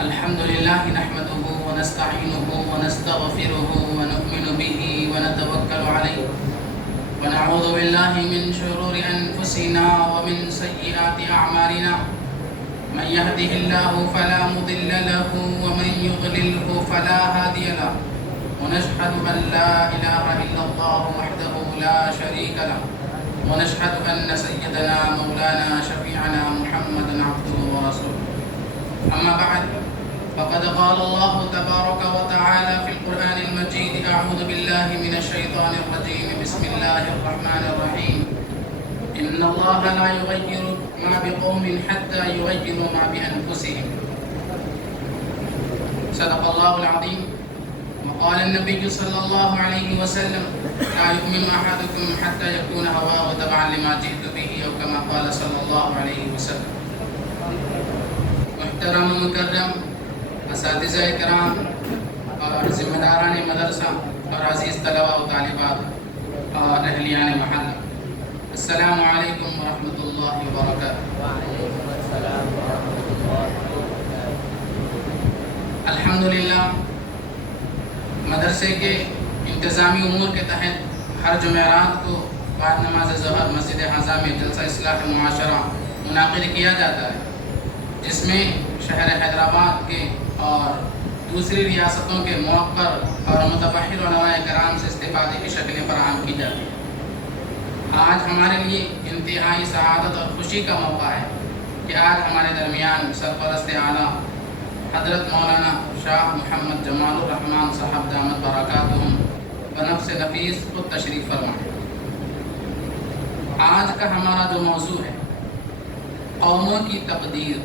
الحمد لله نحمده ونستعينه ونستغفره ونؤمن به ونتوكل عليه ونعوذ بالله من شرور أنفسنا ومن سيئات أعمالنا. من يهده الله فلا مضل له ومن يضلله فلا هادي له. ونشهد أن لا إله إلا الله وحده لا شريك له ونشهد أن سيدنا مولانا شفيعنا محمدا عبده ورسوله. أما بعد، فقد قال الله تبارك وتعالى في القرآن المجيد: أعوذ بالله من الشيطان الرجيم، بسم الله الرحمن الرحيم. إن الله لا يغير ما بقوم حتى يغيروا ما بأنفسهم. صدق الله العظيم. وقال النبي صلى الله عليه وسلم: لا يؤمن أحدكم حتى يكون هواه تبعا لما جئت به، أو كما قال صلى الله عليه وسلم. محترم مکرم اساتذہ کرام اور ذمہ داران مدرسہ اور عزیز طلباء و طالبات اور اہلیان محلہ، السلام علیکم ورحمۃ اللہ وبرکاتہ۔ الحمدللہ، مدرسے کے انتظامی امور کے تحت ہر جمعرات کو بعد نماز ظہر مسجد حضا میں جلسہ اصلاح معاشرہ منعقد کیا جاتا ہے، جس میں شہر حیدرآباد کے اور دوسری ریاستوں کے موقر اور متبحر علماء کرام سے استفادے کی شکلیں فراہم کی جاتی ہیں۔ آج ہمارے لیے انتہائی سعادت اور خوشی کا موقع ہے کہ آج ہمارے درمیان سرپرست اعلیٰ حضرت مولانا شاہ محمد جمال الرحمن صاحب دامت برکاتہم بنفس نفیس خود تشریف فرمائے۔ آج کا ہمارا جو موضوع ہے، قوموں کی تقدیر۔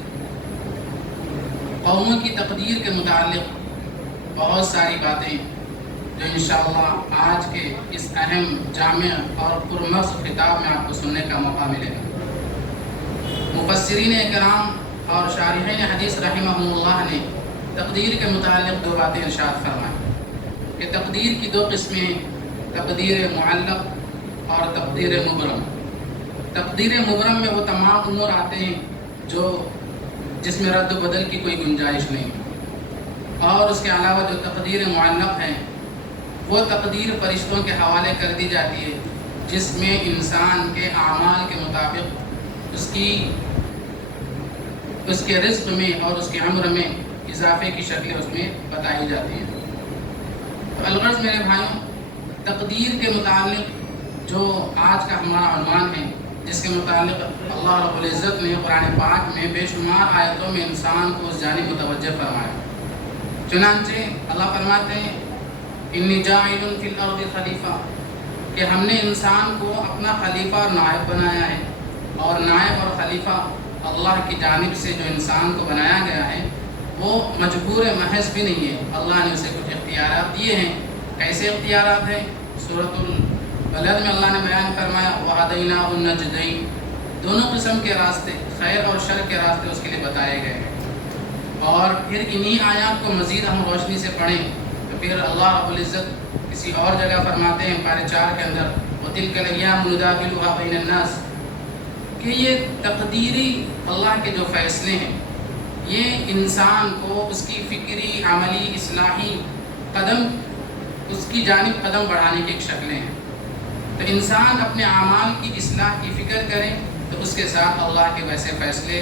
قوموں کی تقدیر کے متعلق بہت ساری باتیں جو انشاءاللہ آج کے اس اہم جامع اور پرمغز خطاب میں آپ کو سننے کا موقع ملے گا۔ مفسرین اکرام اور شارحین حدیث رحمہم اللہ نے تقدیر کے متعلق دو باتیں ارشاد فرمائیں کہ تقدیر کی دو قسمیں، تقدیر معلق اور تقدیر مبرم۔ تقدیر مبرم میں وہ تمام امور آتے ہیں جس میں رد و بدل کی کوئی گنجائش نہیں، اور اس کے علاوہ جو تقدیر معلق ہے وہ تقدیر فرشتوں کے حوالے کر دی جاتی ہے، جس میں انسان کے اعمال کے مطابق اس کے رزق میں اور اس کی عمر میں اضافے کی شکلیں اس میں بتائی جاتی ہیں۔ تو الغرض میرے بھائیوں، تقدیر کے متعلق جو آج کا ہمارا عنوان ہے، جس کے متعلق اللہ رب العزت نے قرآن پاک میں بے شمار آیتوں میں انسان کو اس جانب متوجہ فرمایا۔ چنانچہ اللہ فرماتے ہیں: انی جاعل فی الارض خلیفہ، کہ ہم نے انسان کو اپنا خلیفہ اور نائب بنایا ہے، اور نائب اور خلیفہ اللہ کی جانب سے جو انسان کو بنایا گیا ہے وہ مجبور محض بھی نہیں ہے، اللہ نے اسے کچھ اختیارات دیے ہیں۔ کیسے اختیارات ہیں؟ سورۃ البلد میں اللہ نے بیان فرمایا: وَهَدَيْنَاهُ النَّجْدَيْنِ، دونوں قسم کے راستے، خیر اور شر کے راستے اس کے لیے بتائے گئے ہیں۔ اور پھر انہی آیات کو مزید ہم روشنی سے پڑھیں تو پھر اللہ رب العزت کسی اور جگہ فرماتے ہیں پارے 4 کے اندر: وَتِلْكَ الْأَيَّامُ نُدَاوِلُهَا بَيْنَ النَّاسِ، کہ یہ تقدیری اللہ کے جو فیصلے ہیں یہ انسان کو اس کی فکری، عملی، اصلاحی قدم، اس کی جانب قدم بڑھانے کی ایک شکلیں ہیں۔ تو انسان اپنے اعمال کی اصلاح کی فکر کرے تو اس کے ساتھ اللہ کے ویسے فیصلے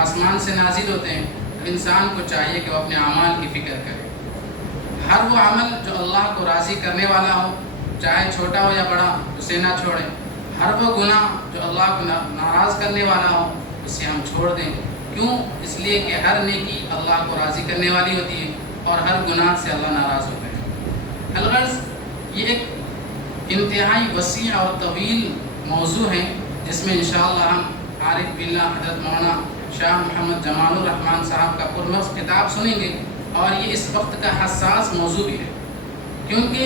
آسمان سے نازل ہوتے ہیں۔ تو انسان کو چاہیے کہ وہ اپنے اعمال کی فکر کرے۔ ہر وہ عمل جو اللہ کو راضی کرنے والا ہو، چاہے چھوٹا ہو یا بڑا، اسے نہ چھوڑیں۔ ہر وہ گناہ جو اللہ کو ناراض کرنے والا ہو، اسے ہم چھوڑ دیں۔ کیوں؟ اس لیے کہ ہر نیکی اللہ کو راضی کرنے والی ہوتی ہے اور ہر گناہ سے اللہ ناراض ہوتے ہیں۔ الغرض یہ ایک انتہائی وسیع اور طویل موضوع ہے، جس میں انشاءاللہ ہم عارف باللہ حضرت مولانا شاہ محمد جمال الرحمن صاحب کا پرمغز خطاب سنیں گے، اور یہ اس وقت کا حساس موضوع بھی ہے، کیونکہ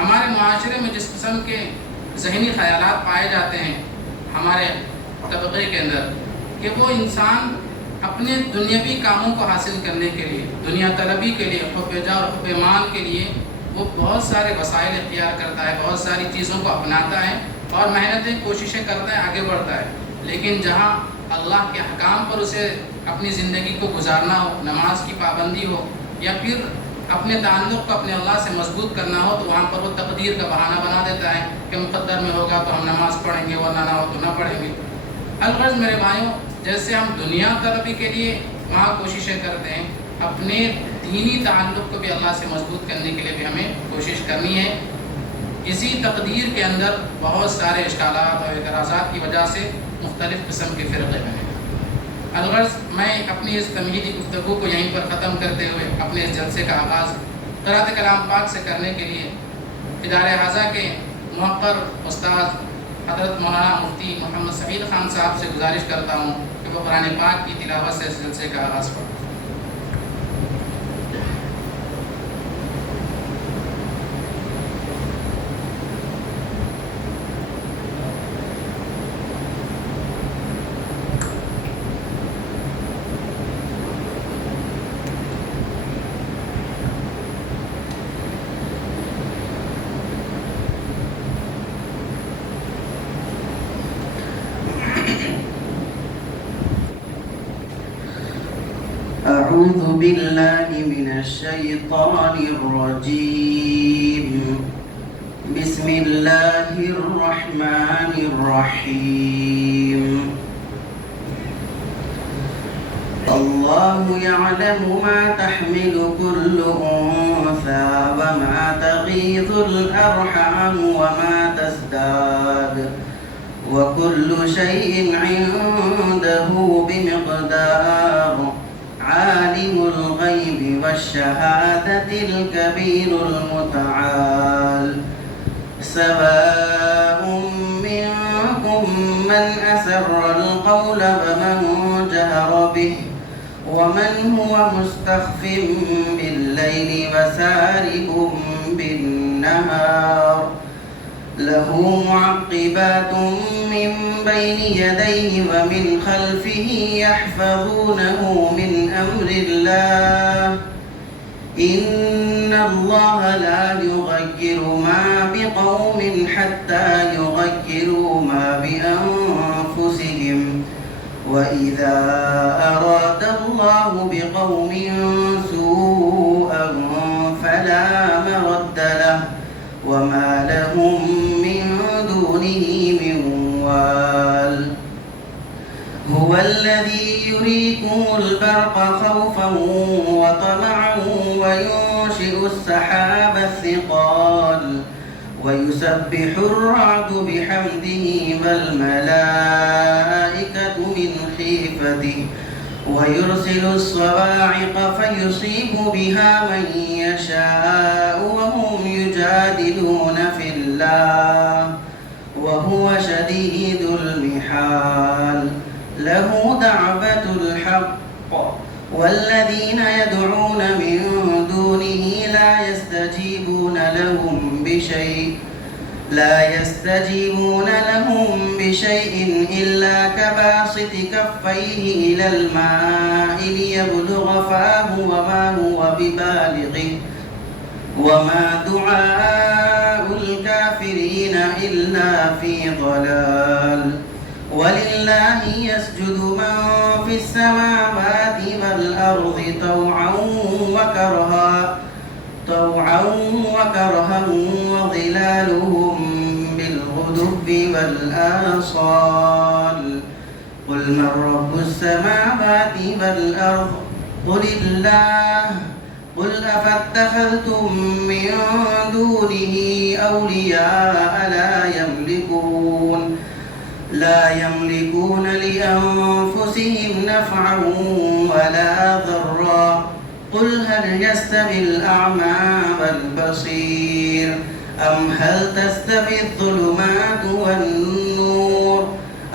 ہمارے معاشرے میں جس قسم کے ذہنی خیالات پائے جاتے ہیں ہمارے طبقے کے اندر، کہ وہ انسان اپنے دنیاوی کاموں کو حاصل کرنے کے لیے، دنیا طلبی کے لیے، حب جاہ اور حب مال کے لیے وہ بہت سارے وسائل اختیار کرتا ہے، بہت ساری چیزوں کو اپناتا ہے اور محنتیں کوششیں کرتا ہے، آگے بڑھتا ہے۔ لیکن جہاں اللہ کے احکام پر اسے اپنی زندگی کو گزارنا ہو، نماز کی پابندی ہو، یا پھر اپنے تعلق کو اپنے اللہ سے مضبوط کرنا ہو، تو وہاں پر وہ تقدیر کا بہانہ بنا دیتا ہے کہ مقدر میں ہوگا تو ہم نماز پڑھیں گے، ورنہ نہ ہو تو نہ پڑھیں گے۔ الغرض میرے بھائیوں، جیسے ہم دنیا طلبی کے لیے وہاں کوششیں کرتے ہیں، اپنے دینی تعلق کو بھی اللہ سے مضبوط کرنے کے لیے بھی ہمیں کوشش کرنی ہے۔ اسی تقدیر کے اندر بہت سارے اشکالات اور اعتراضات کی وجہ سے مختلف قسم کے فرقے بنے۔ الغرض میں اپنی اس تمہیدی گفتگو کو یہیں پر ختم کرتے ہوئے اپنے اس جلسے کا آغاز قرأت کلام پاک سے کرنے کے لیے ادارہ حاضہ کے موقر استاد حضرت مولانا مفتی محمد سعید خان صاحب سے گزارش کرتا ہوں کہ وہ قرآن پاک کی تلاوت سے اس جلسے کا آغاز کریں۔ أعوذ بالله من الشيطان الرجيم. بسم الله الرحمن الرحيم. الله يعلم ما تحمل كل أنثى وما تغيض الأرحام وما تزداد وكل شيء عنده بمقدار. عالم الغيب والشهادة الكبير المتعال. سواء منكم من أسر القول ومن جهر به ومن هو مستخف بالليل وسارب بالنهار. له معقبات من بين يديه ومن خلفه يحفظونه من أمر الله. إن الله لا يغير ما بقوم حتى يغيروا ما بأنفسهم. وإذا أراد الله بقوم سوءا فلا مرد له وما لهم من دونه من وال. هو الذي يريكم البرق خوفا وطمعا وينشئ السحاب الثقال ويسبح الرعد بحمده والملائكة من خيفته ويرسل الصواعق فيصيب بها من يشاء وهم يجادلون في الله وهو شديد المحال. له دعوة الحق والذين يدعون من دونه لا يستجيبون لهم بشيء إلا كباسط كفيه إلى الماء ليبلغ فاه وما هو ببالغه وما دعاء الكافرين إلا في ضلال. ولله يسجد من في السماوات والأرض طوعا وكرها وظلالهم بالغدو والآصال. قل من رب السماوات والأرض قل الله. قل أفاتخذتم من دونه أولياء لا يملكون لأنفسهم نفعا ولا ضرا. قل هل يستوي الأعمى والبصير أم هل تستوي الظلمات والنور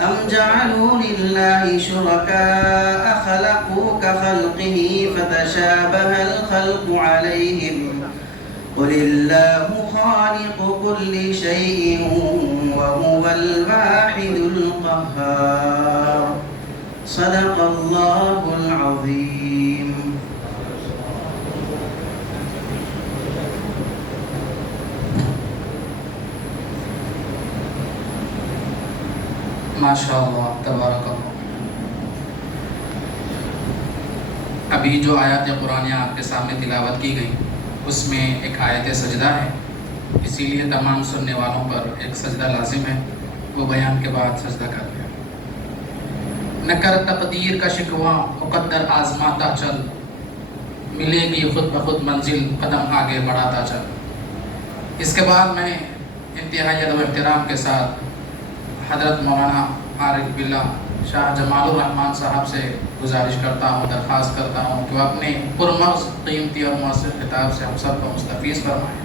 أم جعلوا لله شركاء خلقوا كخلقه فتشابه الخلق عليهم. قل الله خالق كل شيء وهو الواحد القهار. صدق الله العظيم. ما شاء اللہ تبارک اللہ۔ ابھی جو آیات قرآن آپ کے سامنے تلاوت کی گئی اس میں ایک آیت سجدہ ہے، اسی لیے تمام سننے والوں پر ایک سجدہ لازم ہے، وہ بیان کے بعد سجدہ کر لیں۔ نہ کر تقدیر کا شکوہ مقدر آزماتا چل، ملے گی خود بخود منزل قدم آگے بڑھاتا چل۔ اس کے بعد میں انتہائی ادب و احترام کے ساتھ حضرت مولانا عارف باللہ شاہ جمال الرحمن صاحب سے گزارش کرتا ہوں، درخواست کرتا ہوں کہ وہ اپنے پرمغز قیمتی اور مؤثر خطاب سے ہم سب کو مستفیض فرمائیں۔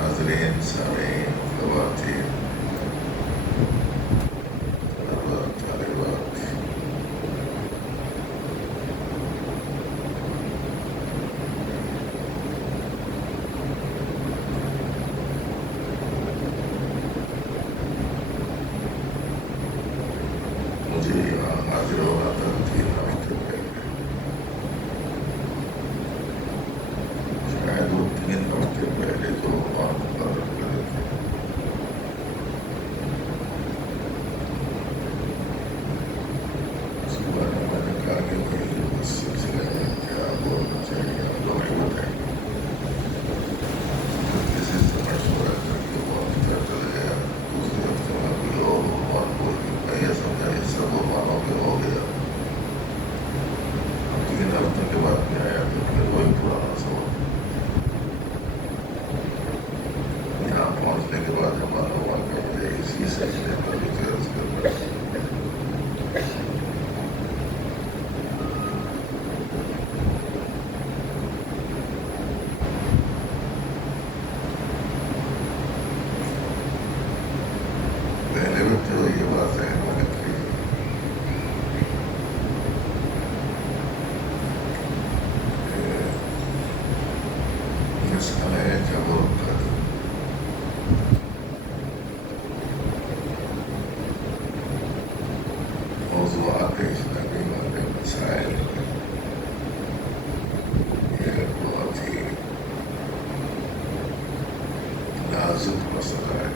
حاضرین سامعین خواتین طالبات مجھے یہاں حاضر ہونا تھا 3 ہفتے پہلے، شاید وہ 3 ہفتے پہلے تو وہاں مقرر کرے تھے، اس کے بارے میں نے کہا کہ بھائی اس سلسلے میں کیا بولنا چاہیے آپ لوگ ہی بتائیں۔ کسی سے مشورہ کر کے وہ ہفتہ چل گیا، دوسرے ہفتے میں کوئی اور عنوان بول کے میں یہ سمجھا یہ سب عنوانوں پہ ہو گیا۔ 3 ہفتے کے بعد میں آیا تو پھر وہی پرانا سوال۔ یہاں پہنچنے کے بعد ہمارا واقعہ مجھے اسی سلسلے پر بھی عرض کرنا ہے۔ پہلے بھی تو یہ بات ہے حمایت کی کہ مسئلہ جبر قتل موضوعات اسلامی والے مسائل یہ بہت ہی نازک مسئلہ ہے۔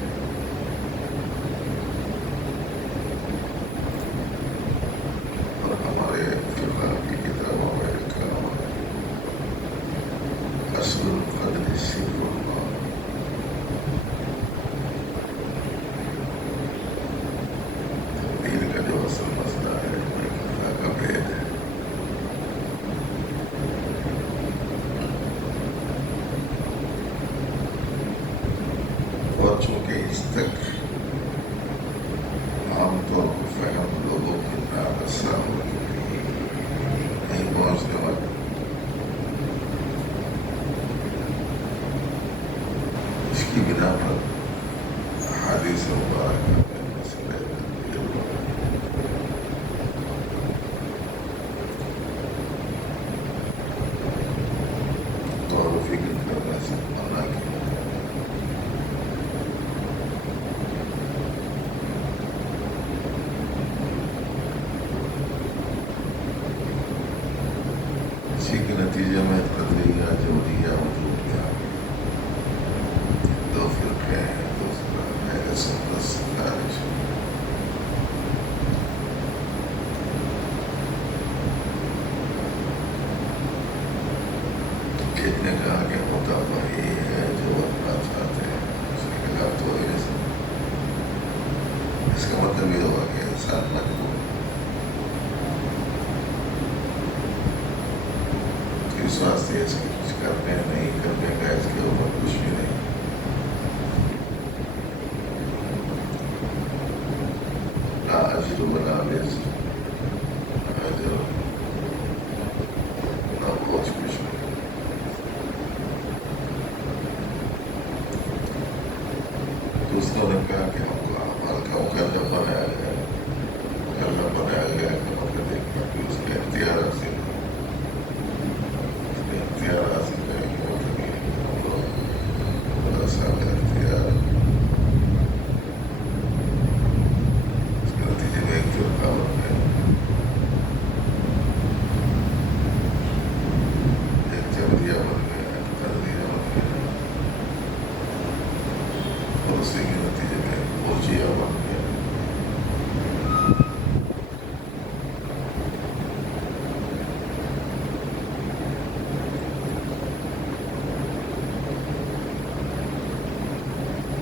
اور چونکہ اس تک عام طور پر فہم لوگوں کی نارسا نہیں پہنچنے والی، اس کی بنا پر حدیث مبارکہ میں مسئلہ غور و فکر کرنے سے منع کیا۔ اسی کے نتیجے میں قدریہ جوہریہ وجودیہ دو فرقے ہیں، دوسرا ہے سنت خارج۔ ایک نے کہا کہ مطالبہ یہ ہے جو اپنا چاہتے ہیں، اس نے کہا تو اس کا مطلب یہ ہوا کہ انسان مجبور اس واسطے اس کے کچھ کرنے نہیں کرنے کا اس کے اوپر کچھ بھی نہیں۔ لا اجر ولا رزق، اجر نہ بہت کچھ نہیں۔ دوسروں نے کہا کہ ہم کو اعمال کا مکلف بنایا گیا کہ ہم نے دیکھنا کہ اس کے اختیار حاصل کریں گے، ہم لوگ بڑا سارا اختیار۔ اس کے نتیجے میں ایک فرقہ بن گیا، ایک جبریہ بن گیا، ایک قدریہ بن گیا، اور اسی کے نتیجے میں مرجیہ بن گیا۔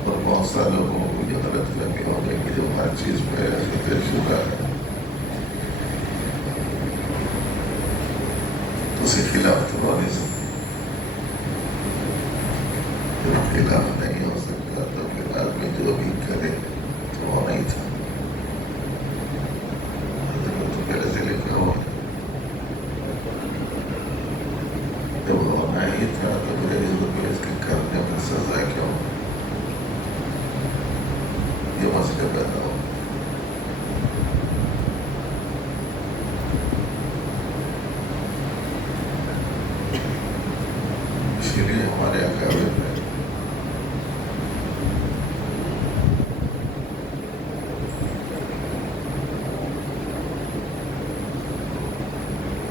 اور بہت سارے لوگوں کو یہ غلط فہمی ہو گئی کہ جب ہر چیز پہ شبہ ہے تو اس کے خلاف تو ہو نہیں سکتا، جب خلاف نہیں ہو سکتا تو پھر آدمی جو بھی کرے تو وہ نہیں تھا، تو پہلے سے لکھا ہوا ہے۔ جب ہونا ہی تھا تو پھر اس کے کرنے پر سزا کیوں؟ یہ مسئلہ پیدا ہو۔ اسی لیے ہمارے اکابر میں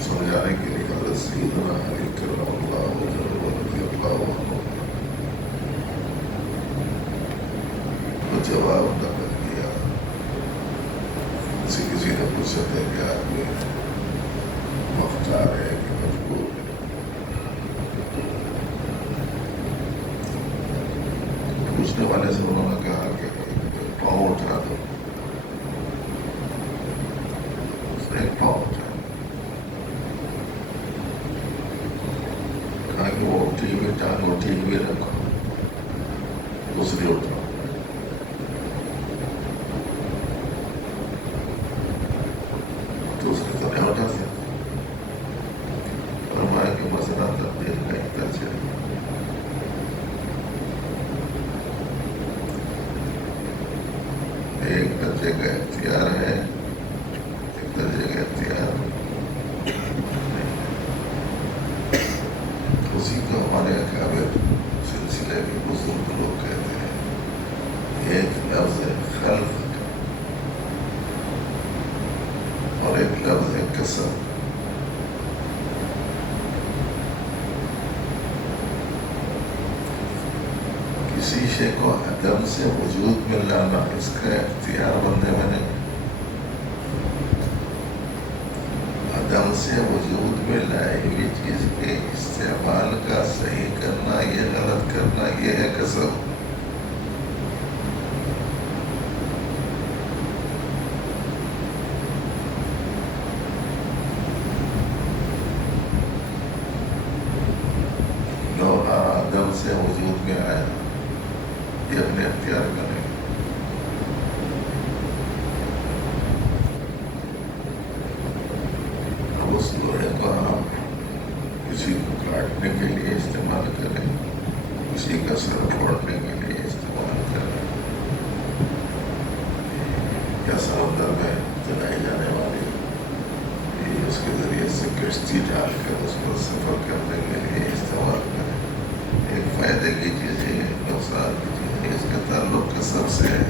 سمجھانے کے لیے حضرت سیدنا علی کرم اللہ وجہ رضی اللہ عنہ کو جواب نقل کیا۔ کسی نے پوچھا تھا کہ آدمی مختار ہے کہ مجبور ہے؟ پوچھنے والے سے انہوں نے کہا کہ پاؤں اٹھا دو۔ اس نے ایک پاؤں اٹھا، کہا کہ وہ ٹھیک ہوئے ٹانگ وہ ٹھیک ہوئے رکھو، دوسری اٹھا۔ دوسری تو نہیں اٹھا سکتا، فرمایا کہ مسئلہ تبدیل نہیں کر چاہیے۔ ایک درجے کا اختیار ہے، ایک درجے کا اختیار نہیں۔ اسی کو ہمارے اکابر سلسلے کے بزرگ لوگ کہتے ہیں، ایک لفظ ہے خلق اور ایک لفظ ہے کسب۔ کسی شے کو عدم سے وجود میں لانا اس کا اختیار بندے میں نہیں، عدم سے وجود میں لائی ہوئی چیز کے استعمال کا صحیح کرنا، یہ غلط کرنا، یہ ہے کسب۔ عدم سے وجود میں آیا، یہ ذہن اختیار کریں. اب اس لوہے کو ہم کسی کو کاٹنے کے لیے استعمال کریں, کسی کا سر پھوڑنے کے لیے استعمال کریں, یا سمندر میں چلائی جانے والی اس کے ذریعے سے کشتی ڈال کر اس پر سفر کرنے کے لیے استعمال کریں. ایک فائدے کی چیز ہے, نقصان کی چیز ہے. اس کا تعلق کسب سے ہے,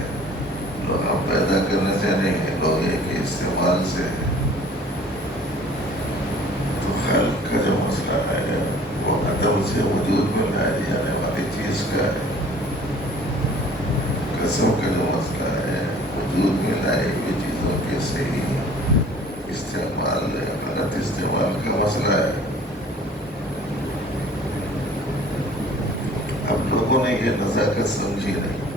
لوہا پیدا کرنے سے نہیں, لوہے کے استعمال سے ہے. تو خلق کا جو مسئلہ ہے وہ عدم سے وجود میں لائی جانے والی چیز کا ہے. کسب کا جو مسئلہ ہے وجود میں لائی ہوئی چیزوں کے صحیح استعمال یا غلط استعمال کا مسئلہ ہے. اب لوگوں نے یہ نزاکت سمجھی نہیں.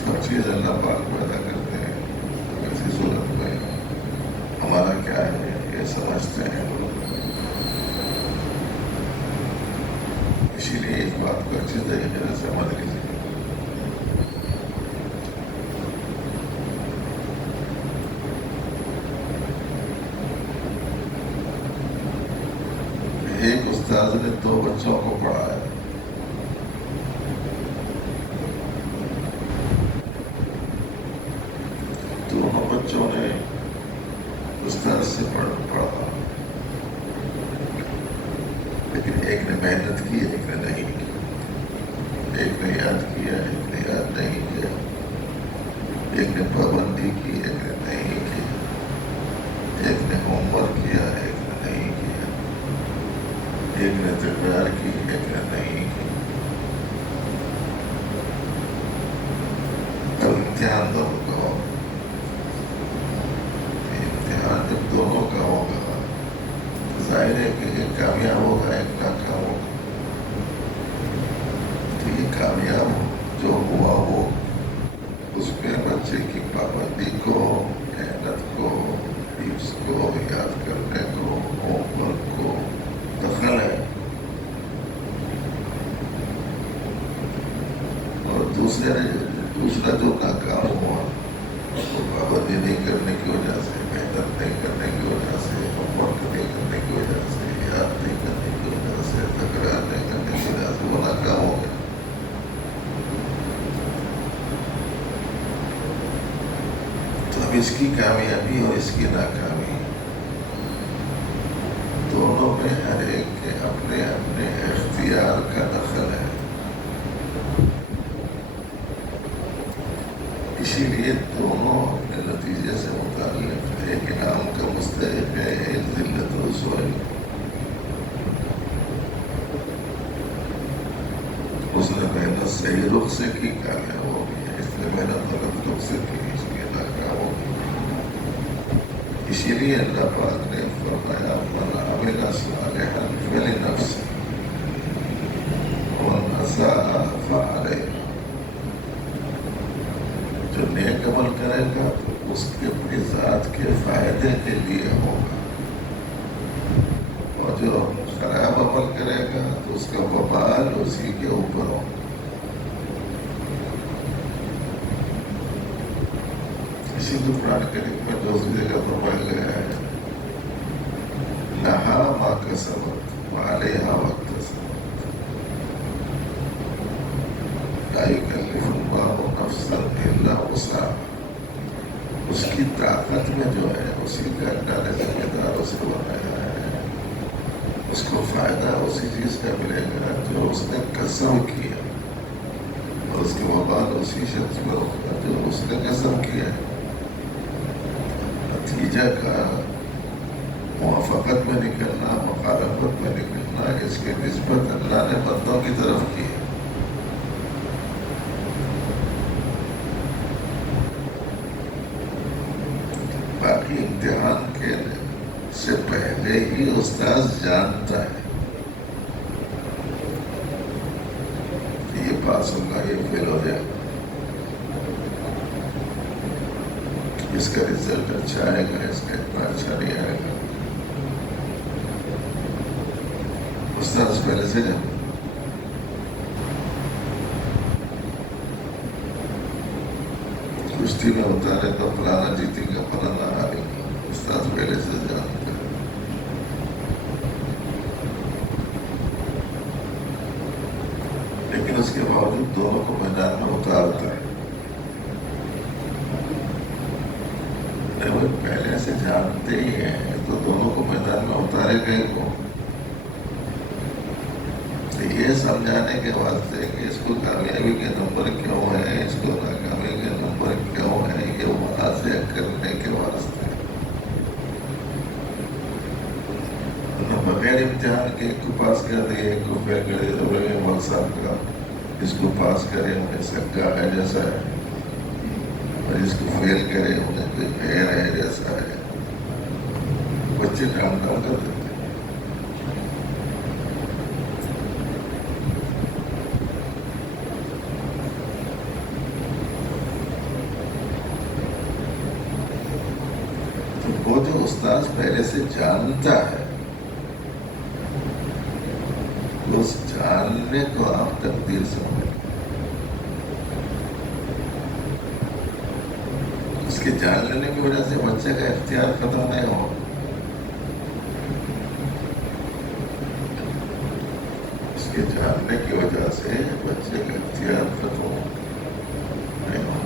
سب چیز اللہ پاک پیدا کرتے ہیں تو کسی صورت میں ہمارا کیا ہے یہ سمجھتے ہیں لوگ. اسی لیے اس بات کو اچھی طریقے سے سمجھ لیجیے. ایک استاد نے 2 بچوں کو پڑھایا. دونوں بچوں نے استاد سے پڑھا, لیکن ایک نے محنت کی, ایک نے نہیں کی. ایک نے یاد کیا, ایک نے یاد نہیں کیا. ایک نے پابندی کی, ایک نے نہیں کی. ایک نے ہوم ورک کیا, ایک نے نہیں کیا. ایک نے تکرار کی, ایک نے نہیں کی. اب امتحان دونوں کا ہوگا. امتحان جب دونوں کا ہوگا ظاہر ہے کہ ایک کامیاب ہوگا, ایک ناکام ہوگا. تو یہ کامیاب جو ہوا وہ اس میں بچے کی پابندی کو, محنت کو, حفظ کو, یاد کرنے کو, ہوم ورک کو دخل ہے. اور دوسرا جو ناکام ہوا وہ پابندی نہیں کرنے کی وجہ سے, محنت نہیں کرنے کی وجہ سے, ہوم ورک نہیں کرنے کی وجہ سے, یاد نہیں کرنے کی وجہ سے, تکرار نہیں کرنے کی وجہ سے وہ ناکام ہو گیا. تو اب اس کی کامیابی اور اس کی ناکامی دونوں میں ہر ایک کے اپنے اپنے اختیار کا دخل ہے. اسی لیے دونوں اپنے نتیجے سے متعلق ہے. ایک انعام کا مستحق ہے, ایک ذلت رسوائی. اس نے محنت صحیح رخ سے کی, کامیاب ہو گیا. اس نے محنت غلط رخ سے کی, اس لیے ناکام ہو گیا. اسی لیے اللہ پاک نے فرمایا من عمل صالحا فلنفسه ومن اساء فعليها. جو نیک عمل کرے گا تو اس کے اپنی ذات کے فائدے کے لیے ہوگا, اور جو خراب عمل کرے گا تو اس کا وبال اسی کے اوپر ہوگا. اسی کو قرآن کریم میں دوسری جگہ فرمایا گیا ہے لہا ما کسبت وعلیہا ما اکتسبت لا یکلف اللہ نفسا الا وسعہا. اس کی طاقت میں جو ہے اسی کا اللہ نے ذمہ دار اس کو بنایا ہے. اس کو فائدہ اسی چیز کا ملے گا جو اس نے قسم کیا, اور اس کے وبال اسی شخص پر ہوگا جو اس نے قسم کیا ہے. نتیجہ کا موافقت میں نکلنا, مخالفت میں نکلنا, اس کی نسبت اللہ نے بندوں کی طرف کی ہے. باقی امتحان کے سے پہلے ہی استاذ جانتا ہے کہ یہ پاس ہوگا, یہ فیل ہو جائے گا, اس کا رزلٹ اچھا آئے گا, اس کا اتنا اچھا نہیں آئے گا. استاذ پہلے سے جب کشتی میں اتارے تو فلانا جیتے گا فلانا ہارے گا، استاذ پہلے سے جانتے ہیں۔ لیکن اس کے باوجود دونوں کو میدان میں اتارتا ہے۔ وہ پہلے سے جانتے ہی ہیں تو دونوں کو میدان میں اتارے گئے کو یہ سمجھانے کے واسطے کہ اس کو کامیابی کے نمبر کیوں ہے، اس کو ناکامی کے نمبر کیوں ہے، یہ واضح کرنے کے واسطے بغیر امتحان کے ایک کو پاس کر دے، ایک کو فیل کر دے تو بھائی مول صاحب کا اس کو پاس کرے انہیں سکا ہے جیسا ہے، اور اس کو فیل کرے انہیں کوئی بہر ہے جیسا ہے۔ بچے کام کر دیتے ہیں۔ تو وہ جو استاذ پہلے سے جانتا ہے اس جاننے کو آپ تقدیر سمجھیں، اس کے جان لینے کی وجہ سے بچے کا اختیار ختم نہیں ہو، اس کے جاننے کی وجہ سے بچے کا اختیار ختم نہیں ہو۔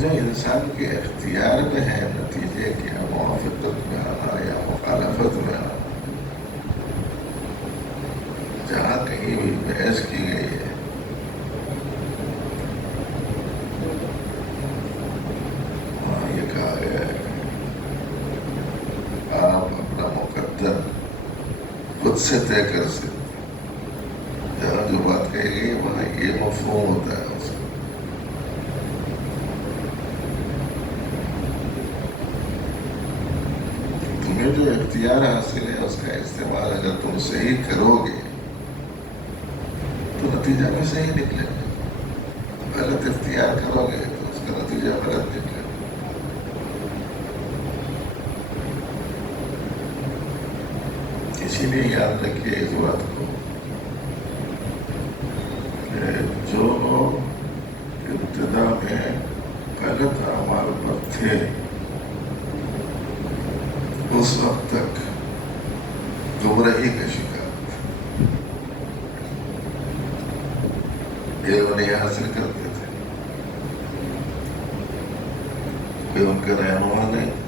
جو انسان کے اختیار میں ہے نتیجے کیا موافقت میں آنا یا مخالفت میں آنا، جہاں کہیں بھی بحث کی گئی ہے وہاں یہ کہا گیا ہے آپ اپنا مقدر خود سے طے کر سکتے، جہاں جو بات کہی گئی وہاں یہ مفہوم ہوتا ہے اس کا۔ جو اختیار حاصل ہے اس کا استعمال اگر تم صحیح کرو گے تو نتیجہ بھی صحیح نکلے گا، غلط اختیار کرو گے تو اس کا نتیجہ غلط نکلے گا۔ اسی لیے یاد رکھیے اس بات کو کہ جو لوگ ابتدا میں غلط اعمال پر تھے اس وقت تک گمراہی کا شکار علم نہیں حاصل کرتے تھے، کوئی ان کا رہنما نہیں تھا۔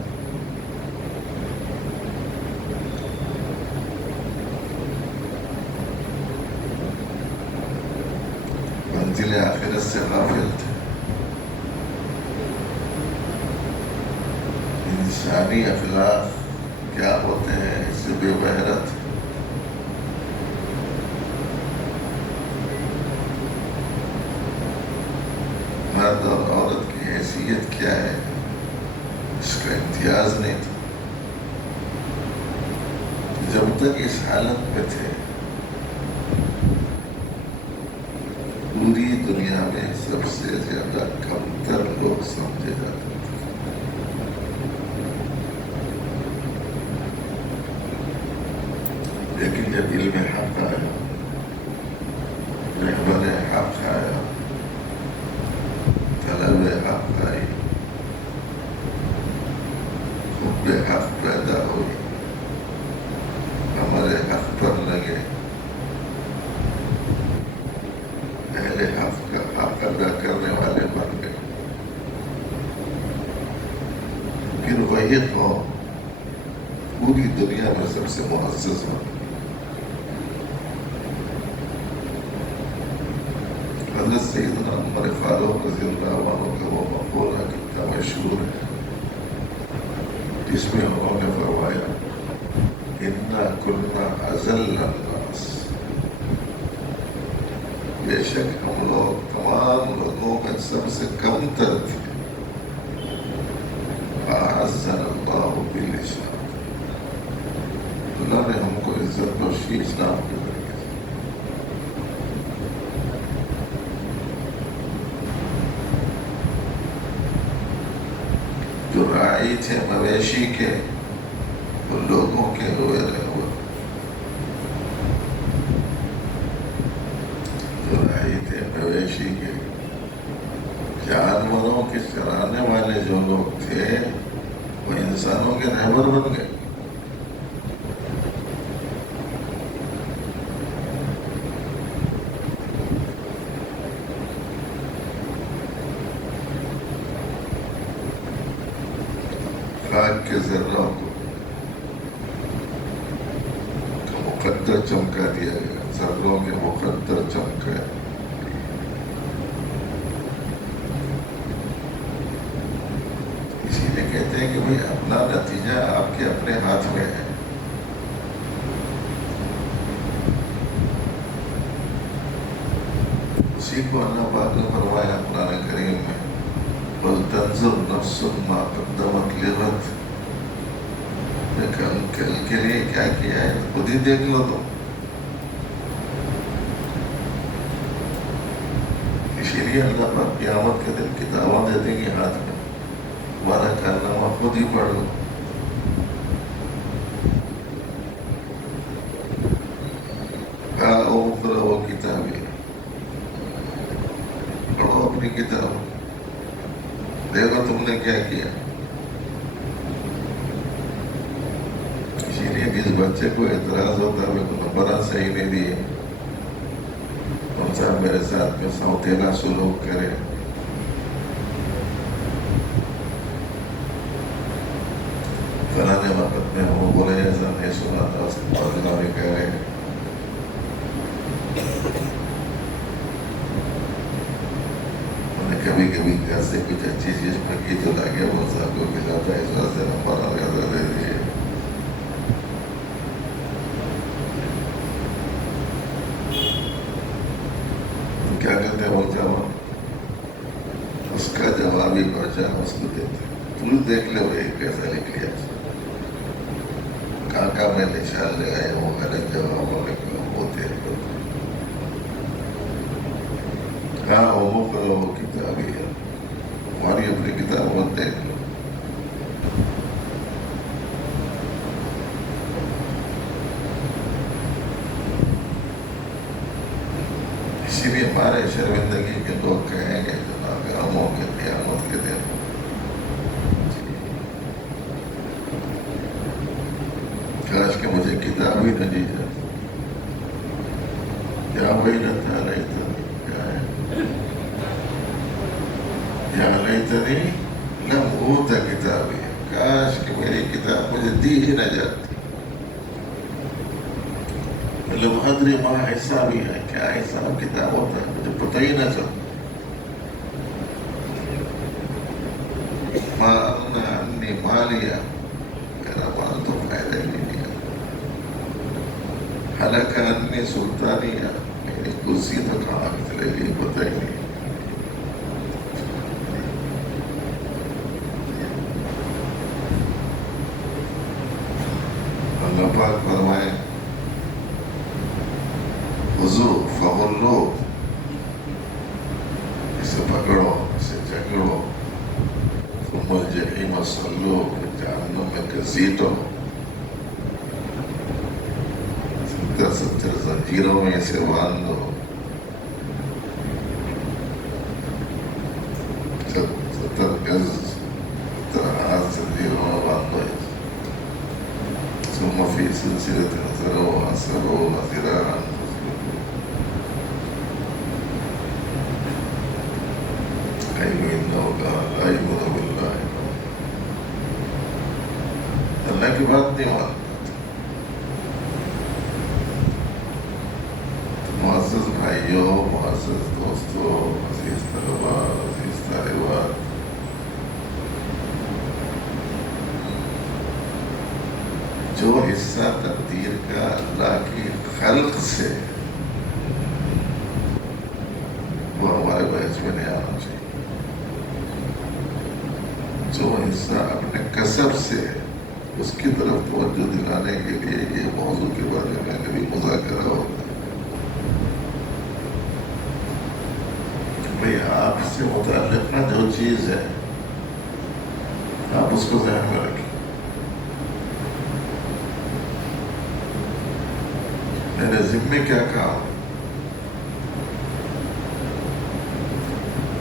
منزل آخرت سے غافل تھے، انسانی اخلاق کیا ہوتے ہیں اس سے بے بحرت، مرد اور عورت کی حیثیت کیا ہے اس کا امتیاز نہیں تھا۔ جب تک اس حالت میں تھے پوری دنیا میں سب سے زیادہ کمتر لوگ سمجھے جاتے تھے۔ لیکن جب علم حق آیا، رہبر حق آیا، طلب حق آئی، حب حق پیدا ہوئی، ہمارے حق پر لگے، اہل حق کا حق ادا کرنے والے بن گئے، پھر وہی قوم پوری دنیا میں سب سے معزز ہو۔ حضرت سیدنا عمر فاروق رضی اللہ عنہ کا وہ مقولہ کتنا مشہور ہے جس میں انہوں نے فرمایا اِنَّا كُنَّا أَذَلَّ النَّاسِ، بے شک ہم لوگ تمام لوگوں میں سب سے کم تر تھے، فَأَعَزَّنَا اللَّهُ بِالْإِسْلَامِ، اللہ نے ہم کو عزت بخشی اسلام کے ذریعے سے۔ رائی تھے مویشی کے وہ لوگوں کے روئے رہبر، جو رائی تھے مویشی کے جانوروں کے چرانے والے جو لوگ تھے وہ انسانوں کے رہبر بن گئے۔ خاک کے ذروں کو مقدر چمکا دیا گیا، ذروں کے مقدر چمکا۔ اسی لیے کہتے ہیں کہ بھئی اپنا نتیجہ آپ کے اپنے ہاتھ میں ہے۔ اسی کو اللہ پاک نے فرمایا قرآن کریم میں، وَلْتَنْظُرْ نَفْسٌ مَا قَدَّمَتْ لِغَدٍ، کل کے لیے کیا کیا ہے خود ہی دیکھ لو تم۔ اسی لیے اللہ پاک قیامت کے دن کتاباں دے دیں گے ہاتھ میں، تمہارا کارنامہ خود ہی پڑھ لو۔ اقرؤوا کتابی، پڑھو اپنی کتاب، دیکھو تم نے کیا کیا۔ اسی لیے جس بچے کو اعتراض ہوتا ہے کہ نمبرات صحیح نہیں دیے، تم صاحب میرے ساتھ میں سوتیلا سلوک کرے، فلانے وقت میں وہ بولے ایسا نہیں سنا تھا، اس کے بعد نہیں کہہ رہے۔ کبھی کبھی گھر سے کچھ اچھی چیز پھکی تو لگے وہ صاحب کو کھلاتا ہے، اس واسطے نمبر آ گیا دے دیے۔ کیا کہتے ہیں بولتا ہوں اس کا جواب ہی پرچہ اس کو دیتے، تم دیکھ لے بھائی کیسا لکھ لیا، کہاں میں نشان لگائے وہ غلط جوابوں میں ہوتے ہیں۔ ہاں وہ کرو وہ کتاب ہی ہے، ہماری اپنی کتاب وہ دیکھ لو۔ اسی لیے ہمارے شرمندگی کے لوگ کہیں گے جناب ہم ہوں گے قیامت کے دن، کاش کہ مجھے کتاب ہی نہ دی جاتی، یا وہی نہ تھا نہیں تھا، یا لیتنی لم اوت کتابی، کاش کہ میری کتاب مجھے دی ہی نہ جاتی۔ لم ادری ما حسابی ہے، کیا حساب کتاب ہوتا ہے مجھے پتہ ہی نہ چلتا۔ ما اغنی عنی مالیہ، میرا مال تو فائدہ ہی نہیں دیا۔ ہلک عنی سلطانیہ، میری کرسی تو کہاں چلے گی پتہ ہی نہیں۔ اللہ پاک فرمائے خذوا فغلوا، اسے پکڑو اسے جکڑو، ثم الجحیم صلوا، جہنم میں گھسیٹو، 70 زنجیروں میں اسے باندھ دو، 70 گز 70 ہاتھ زنجیروں میں باندھ دو۔ ثم فی سلسلۃ ذرعها 70 ذراعا، اللہ کی بات نہیں مانتا۔ معزز بھائیوں، معزز دوستوں، عزیز طلباء، عزیز طالبات، جو حصہ تقدیر کا اللہ کی خلق سے وہ ہمارے بحث میں نہیں آنا چاہیے، جو حصہ اپنے کسب سے اس کی طرف توجہ دلانے کے لیے یہ موضوع کے بارے میں کبھی مذاکرہ ہوتا ہے۔ بھئی آپ سے متعلقہ جو چیز ہے آپ اس کو ذہن میں رکھیں. میرے ذمے کیا کام.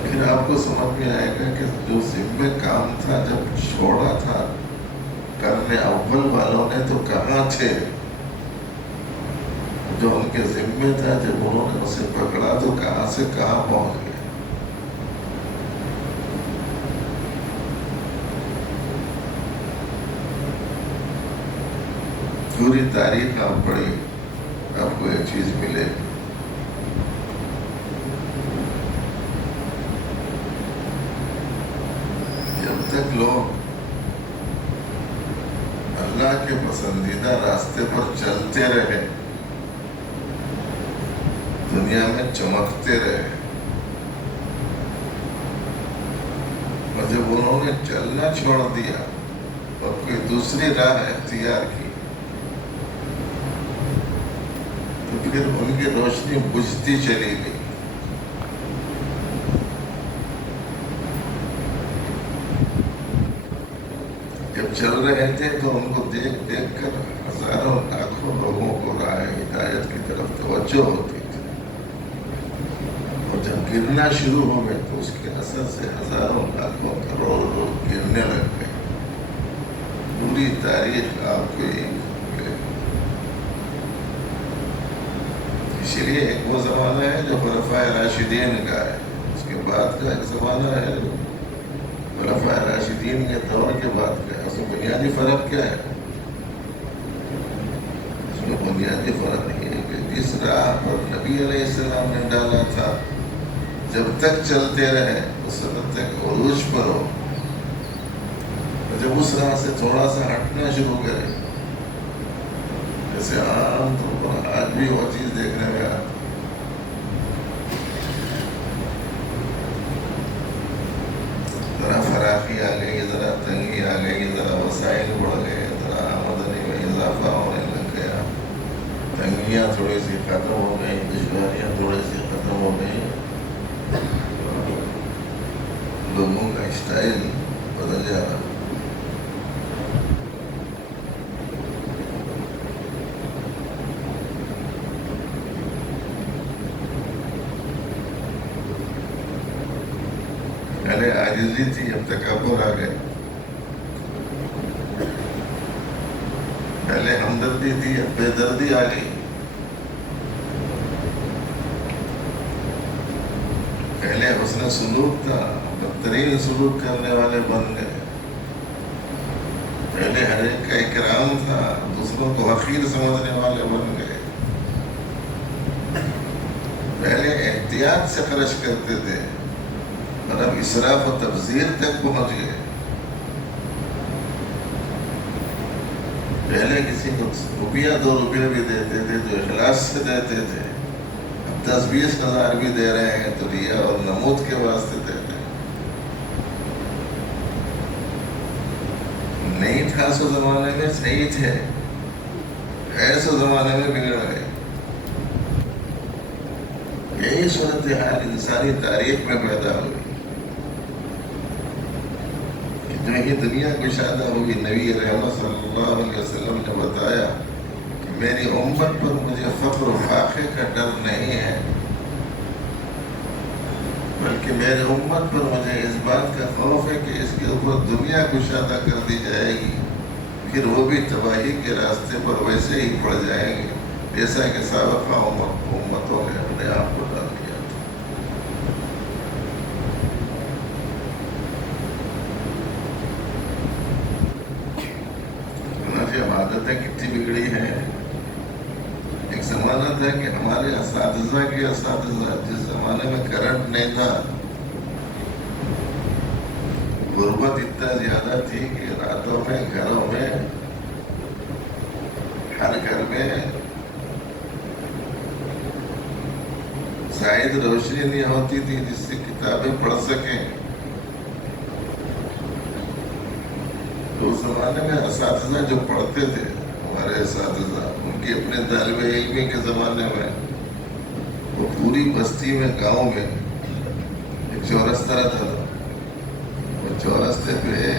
پھر آپ کو سمجھ میں آئے گا کہ جو ذمے کام تھا جب چھوڑا تھا کرنے اول والوں نے تو کہاں تھے. جو ان کے ذمے تھا جب انہوں نے اسے پکڑا تو کہاں سے کہاں پہنچ گئے. پوری تاریخ آپ پڑھی آپ کو ایک چیز ملے گی. جب تک لوگ اللہ کے پسندیدہ راستے پر چلتے رہے دنیا میں چمکتے رہے، اور جب انہوں نے چلنا چھوڑ دیا اور کوئی دوسری راہ اختیار کی تو پھر ان کی روشنی بجھتی چلی گئی. جب چل رہے تھے تو ان کو دیکھ دیکھ کر ہزاروں لاکھوں لوگوں کو راہ ہدایت کی طرف توجہ ہوتی تھی، اور جب گرنا شروع ہو گئے تو اس کے اثر سے ہزاروں لاکھوں کروڑوں لوگ گرنے لگ گئے. پوری تاریخ آپ کو یہ ملے. اسی لیے ایک وہ زمانہ ہے جو خلفائے راشدین کا ہے، اس کے بعد کا ایک زمانہ ہے جو خلفائے راشدین کے دور کے بعد کا ہے. اس میں بنیادی فرق کیا ہے؟ اس میں بنیادی فرق نہیں ہے کہ جس راہ پر نبی علیہ السلام نے ڈالا تھا جب تک چلتے رہے اس وقت تک عروج پر ہو، جب اس راہ سے تھوڑا سا ہٹنا شروع کرے، جیسے عام طور پر آج بھی وہ چیز دیکھنے میں آتی، ذرا فراخی آ گئی، ذرا تنگی آ گئی، ذرا وسائل بڑھ گئے، ذرا آمدنی میں اضافہ ہونے لگ گیا، تنگیاں تھوڑی سی ختم ہو گئی، دشواریاں تھوڑی سی ختم ہو گئی، لوگوں کا اسٹائل بدل جا رہا. پہلے عاجزی تھی، اب تکبر آ گئے. پہلے ہمدردی تھی، اب بے دردی آ گئی. پہلے حسن سلوک تھا، بدترین سلوک کرنے والے بن گئے. پہلے ہر ایک کا اکرام تھا، دوسروں کو حقیر سمجھنے والے بن گئے. پہلے احتیاط سے خرچ کرتے تھے اور اب اسراف و تبذیر تک پہنچ گئے. پہلے کسی کو روپیہ 2 روپیہ بھی دیتے تھے تو اخلاص سے دیتے تھے، اب 10-20 ہزار بھی دے رہے ہیں تو ریا اور نمود کے واسطے دے رہے ہیں. نہیں تھا سو زمانے میں صحیح تھے، ایسے زمانے میں بگڑ گئے. یہی صورتحال انسانی تاریخ میں پیدا ہوئی. جو ہی دنیا گشادہ ہوئی، نبی رحمت صلی اللہ علیہ وسلم نے بتایا کہ میری امت پر مجھے فقر و فاقے کا ڈر نہیں ہے، بلکہ میری امت پر مجھے اس بات کا خوف ہے کہ اس کے اوپر دنیا گشادہ کر دی جائے گی، پھر وہ بھی تباہی کے راستے پر ویسے ہی پڑ جائیں گے جیسا کہ سابقہ امتوں نے اپنے آپ کو ڈال دیا. عادتیں کتنی بگڑی ہیں. ایک زمانہ تھا کہ ہمارے اساتذہ کے اساتذہ، جس زمانے میں کرنٹ نہیں تھا، غربت اتنا زیادہ تھی کہ راتوں میں گھروں میں ہر گھر میں زائد روشنی نہیں ہوتی تھی جس سے کتابیں پڑھ سکیں. تو اس زمانے میں اساتذہ جو پڑھتے تھے، ہمارے اساتذہ، ان کے اپنے طالب علمی کے زمانے میں وہ پوری بستی میں، گاؤں میں ایک چورستہ رہتا تھا. وہ چورستے پہ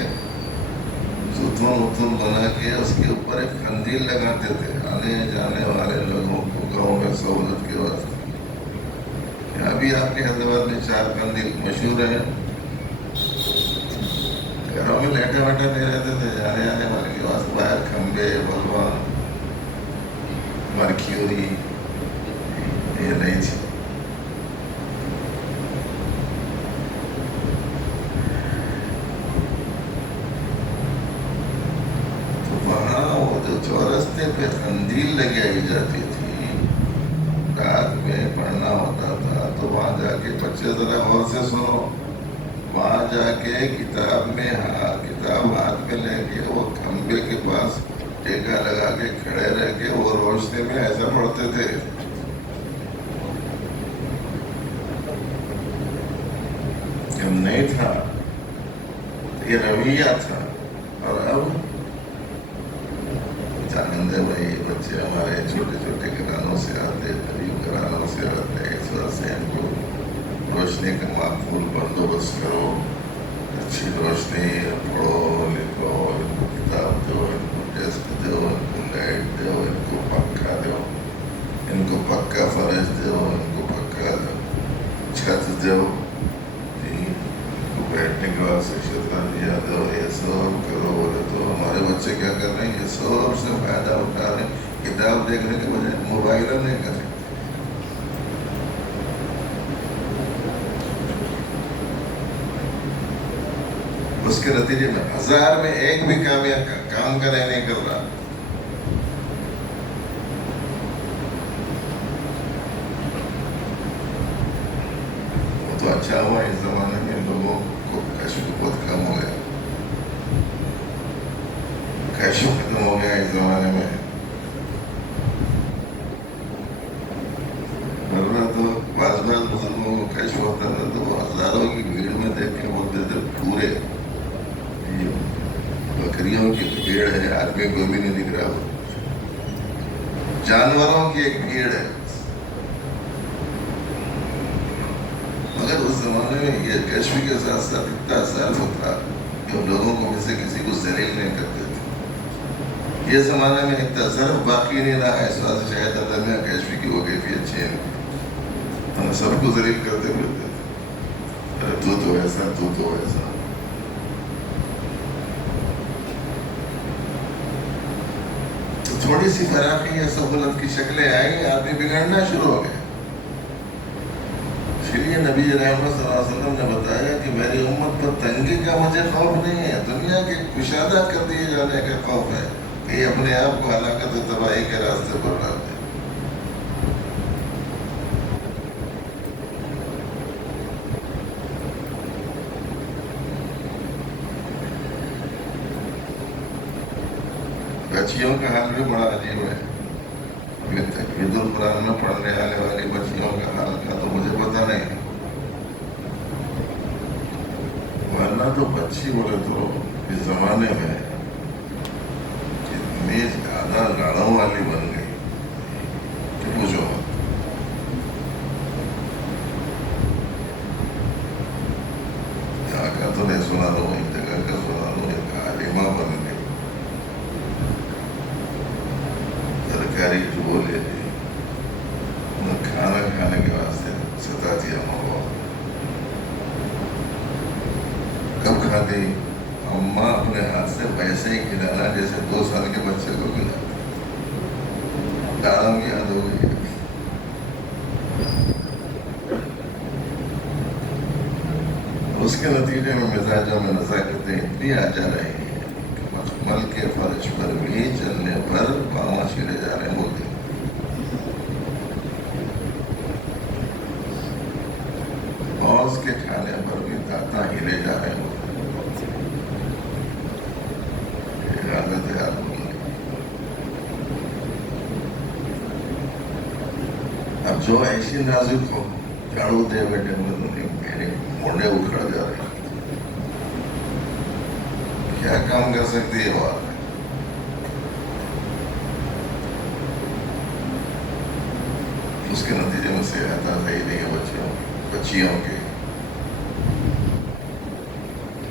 ستون بنا کے اس کے اوپر ایک قندیل لگاتے تھے آنے جانے والے لوگوں کو گاؤں میں سہولت کے واسطے. ابھی آپ کے حیدرآباد میں 4 قندیل مشہور ہیں. گھروں میں لیٹا ویٹا نہیں رہتے تھے, جانے آنے والے کے واسطے باہر کھمبے, بلوا, مرکیوری یہ نہیں تھی. چورستے پہ قندیل لگائی جاتی تھی, رات میں پڑھنا ہوتا تھا. تو وہاں جا کے بچے ذرا غور سے سنو, وہاں جا کے کتاب ہاتھ میں لے کے وہ کھمبے کے پاس ٹیکا لگا کے کھڑے رہ کے وہ روشنی میں ایسا پڑھتے تھے. جب نہیں تھا یہ رویہ تھا. اور اب جانندے بھائی بچے ہمارے چھوٹے چھوٹے گھرانوں سے آتے, غریب گھرانوں سے آتے, اس وجہ سے ان کو روشنی کا معقول بندوبست کرو, اچھی روشنی, پڑھو لکھو, ان کو کتاب دو, ان کو ڈیسک دو, ان کو لائٹ دو, ان کو پنکھا دو, ان کو پکا فرش دو, ان کو پکا چھت دو, بیٹھنے کے بعد سے شطرنج دو, یہ سب کرو. بولے تو ہمارے بچے کیا کر رہے ہیں, یہ سب سے فائدہ اٹھا رہے ہیں. کتاب دیکھنے کے بجائے موبائل نہیں کر رہے. اس کے نتیجے میں 1000 میں ایک بھی کام کرے نہیں کر رہا. وہ تو اچھا ہوا اس زمانے میں لوگوں کو کشف بہت کم ہو گیا, کشف ختم ہو گیا اس زمانے میں. ورنہ تو بعض بزرگوں کو کشف ہوتا تھا تو وہ ہزاروں کی بھیڑ میں دیکھ کے بولتے تھے پورے بکریوں کی بھیڑ ہے, آدمی کو بھی نہیں دکھ رہا, جانوروں کی ایک بھیڑ ہے. مگر اس زمانے میں یہ کشف کے ساتھ ساتھ اتنا ظرف تھا کہ لوگوں کو میں سے کسی کو ذلیل نہیں کرتے تھے. یہ زمانے میں اتنا ظرف باقی نہیں رہا, اس وجہ سے شاید اللہ میں کشف کی وہ کیفیت چین, ہم سب کو ذلیل کرتے پھرتے تھے. ارے تو ایسا, تو ایسا. تو تھوڑی سی فراخی یا سہولت کی شکلیں آئی, آدمی بگڑنا شروع ہو گئے. اس لیے نبی رحمت صلی اللہ علیہ وسلم نے بتایا کہ میری امت پر تنگی کا مجھے خوف نہیں ہے, دنیا کے کشادہ کر دیے جانے کا خوف ہے کہ یہ اپنے آپ کو ہلاکت و تباہی کے راستے پر ڈال دے. بچیوں کا حال بھی بڑا عجیب ہے. تقویت القرآن میں پڑھنے آنے والی بچیوں کا حال کا تو مجھے پتہ نہیں, ورنہ تو بچی بولے تو اس زمانے میں اتنی زیادہ لاڑوں والی بن گئی کہ پوچھو مت. یہاں کا تو نہیں سنا دو, ایک جگہ کا سنا دو, ایک عالمہ بن گئی, سرکاری ڈبو لے لی, کھانا کھانے کے واسطے ستاتی اماں. کب کھاتی اماں اپنے ہاتھ سے ویسے ہی کھلانا جیسے 2 سال کے بچے کو کھلاتی. دارم کی یاد ہو گئی. اس کے نتیجے میں مزاجوں میں نزاکتیں اتنی آ جا رہی ہیں کہ مخمل کے فرش پر بھی چلنے پر پاؤں چھیڑے جا رہے ہیں. بولتے موز کے کھانے پر بھی دانتاں ہلے جا رہے ہیں. حالت ہے آدمی. اب جو ایسی نازک ہو جھاڑو دے بیٹھے میرے موڑے اکھڑ جا رہے ہیں. کیا کام کر سکتی ہے وہ آدمی؟ اس کے نتیجے میں صحت صحیح نہیں ہے بچیوں کے.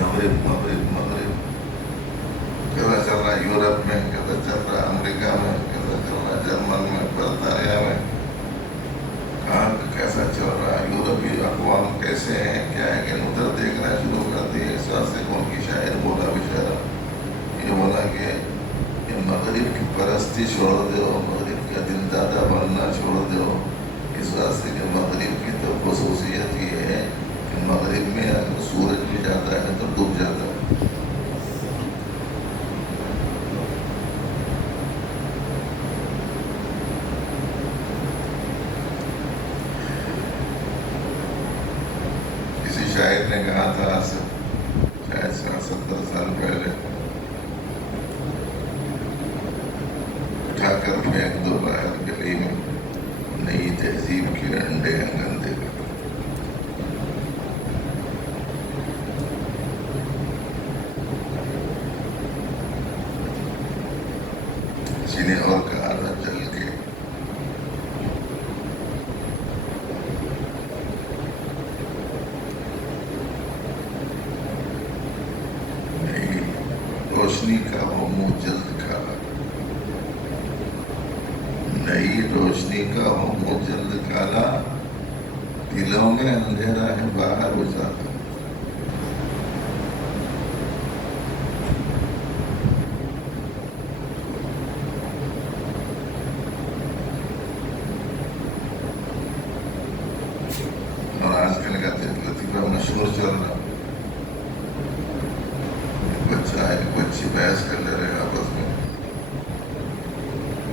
مغرب مغرب مغرب کیسا چل رہا ہے یورپ میں، کیسا چل رہا ہے امریکہ میں، کیسا چل رہا ہے جرمن میں، برطانیہ میں، کہاں کیسا چل رہا ہے، یورپی اقوام کیسے ہیں، کیا ہے کہ ادھر دیکھنا شروع کر دیے. اس واسطے کون کی شاعر بولا بچارا، یہ بولا کہ مغرب کی پرستی چھوڑ دو، مغرب کا دل دادا بننا چھوڑ دو. اس واسطے کہ مغرب کی تو خصوصیت یہ ہے کہ مغرب میں اگر سورج بھی جاتا ہے تو ڈوب جاتا ہے. کسی شاعر نے کہا تھا آج سے شاید 70 سال پہلے، اٹھا کر پھینک دو باہر گلی میں نئی تہذیب کے انڈے ہیں گندے کر. کسی نے اور کہا تھا چل کے نئی روشنی کا وہ منہ جلد کھالا، نئی روشنی کا ہو منہ جلد کالا، دلوں میں اندھیرا ہے باہر اجالا. اور آج کل کا لطیفہ مشہور چل رہا، ایک بچہ ایک بچی بحث کر لے رہے آپس میں،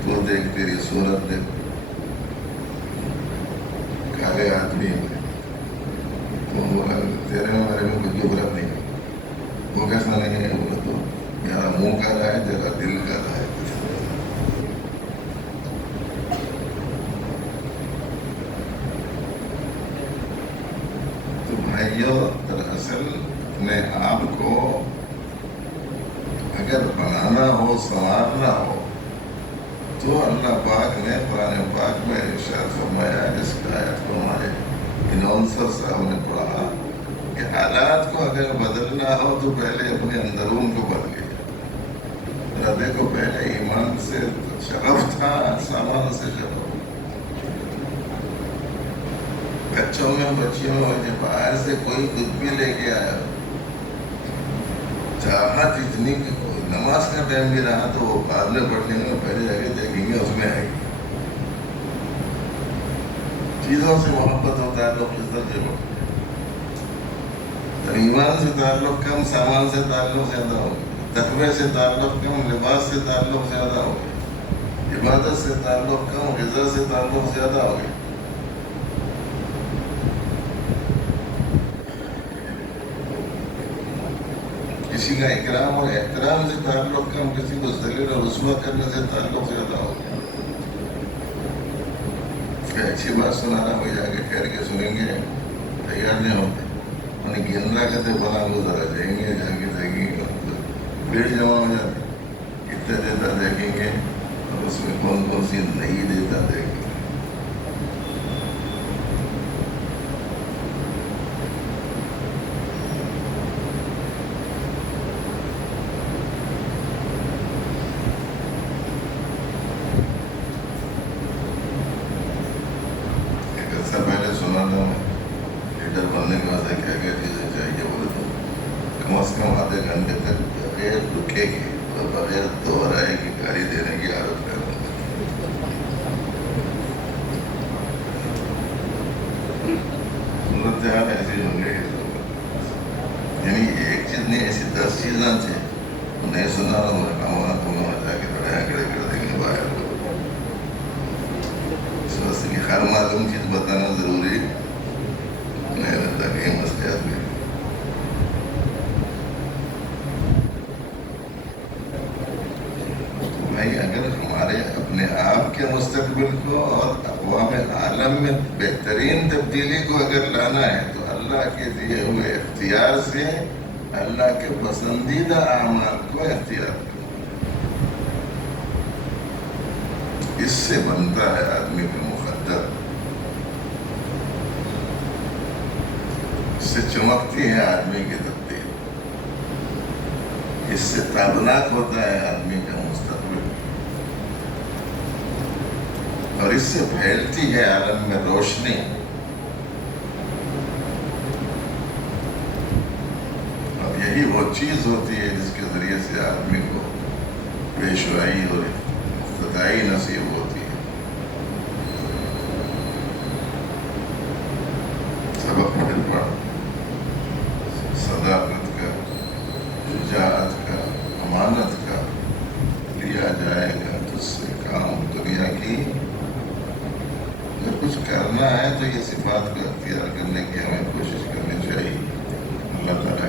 تو دیکھ تیری صورت دیکھ، کالے آدمی تو بولا تیرے میں میرے میں کوئی فرق نہیں. وہ کیسا نہیں ہے، بولا تو میرا منہ کا رہا ہے تیرا دل کا رہا ہے. تو بھائیو، دراصل اپنے آپ کو اگر بنانا ہو سنوارنا ہو تو اللہ پاک نے قرآن پاک میں ارشاد فرمایا، جس کی آیت کو ہمارے اناؤنسر صاحب نے پڑھا کہ حالات کو اگر بدلنا ہو تو پہلے اپنے اندرون کو بدلے. ذرا دیکھو، پہلے ایمان سے شغف تھا، سامان سے شغف. بچوں میں بچیوں میں جب باہر سے کوئی دودھ بھی لے کے آیا، چاہت اتنی کہ نماز کا ٹائم بھی رہا تو وہ بعد میں پڑھنے میں پہلے جا کے دیکھیں گے اس میں آئے گی. چیزوں سے محبت ہوتا ہے لوگ اس درجے میں. ایمان سے تعلق کم، سامان سے تعلق زیادہ ہو گیا، تقوی سے تعلق کم، لباس سے تعلق زیادہ ہو گیا، عبادت سے تعلق کم، غذا سے تعلق زیادہ ہو گیا. کسی کا اکرام اور احترام سے تعلق کم، کسی کو ذلیل اور رسوا کرنے سے تعلق زیادہ ہو گیا. اچھی بات سنا رہا ہوں، جا کے ٹھہر کے سنیں گے، تیار نہیں ہوتے. انہیں گندرا کہتے بنا کو ذرا جائیں گے، جا کے دیکھیں گے بھیڑ جمع ہو جاتی، کتنے دیتا دیکھیں گے اور اس میں کون کون سی نہیں دیتا دیکھیں گے. پہلے سنا تھا میں، لیڈر بننے کے واسطے کیا کیا چیزیں چاہیے، بولے تو کم از کم آدھے گھنٹے تک بغیر رکے کی اور بغیر دوہرائے کی گاڑی دینے کی عادت کرنا. صورتحال ایسی ہو گئی، یعنی ایک چیز نہیں، ایسی 10 چیزیں تھیں نہیں سنا رہا ہوں. وہاں تم وہاں جا کے بڑے آنکڑے کر دیں گے باہر. اس واسطے کی خیر معلوم چیز بتانا ضروری نہیں رہتا کہ یہ مسئلہ میں. بھائی اگر ہمارے اپنے آپ کے مستقبل کو اور اقوام عالم میں بہترین تبدیلی کو اگر لانا ہے تو اللہ کے دیے ہوئے اختیار سے اللہ کے پسندیدہ اعمال کو اختیار کرو. اس سے بنتا ہے آدمی کا مقدر. سے چمکتی ہے آدمی کی تقدیر، اس سے تابناک ہوتا ہے آدمی کا مستقبل، اور اس سے پھیلتی ہے عالم میں روشنی۔ اور یہی وہ چیز ہوتی ہے جس کے ذریعے سے آدمی کو پیشوائی اور افتتاحی نصیب ہوتی ہے۔ سبق پھر پڑھ، صداقت کا، شجاعت کا، امانت کا لیا جائے گا تجھ سے کام دنیا کی۔ اگر کچھ کرنا ہے تو یہ صفات کو اختیار کرنے کی ہمیں کوشش کرنی چاہیے۔ اللہ تعالیٰ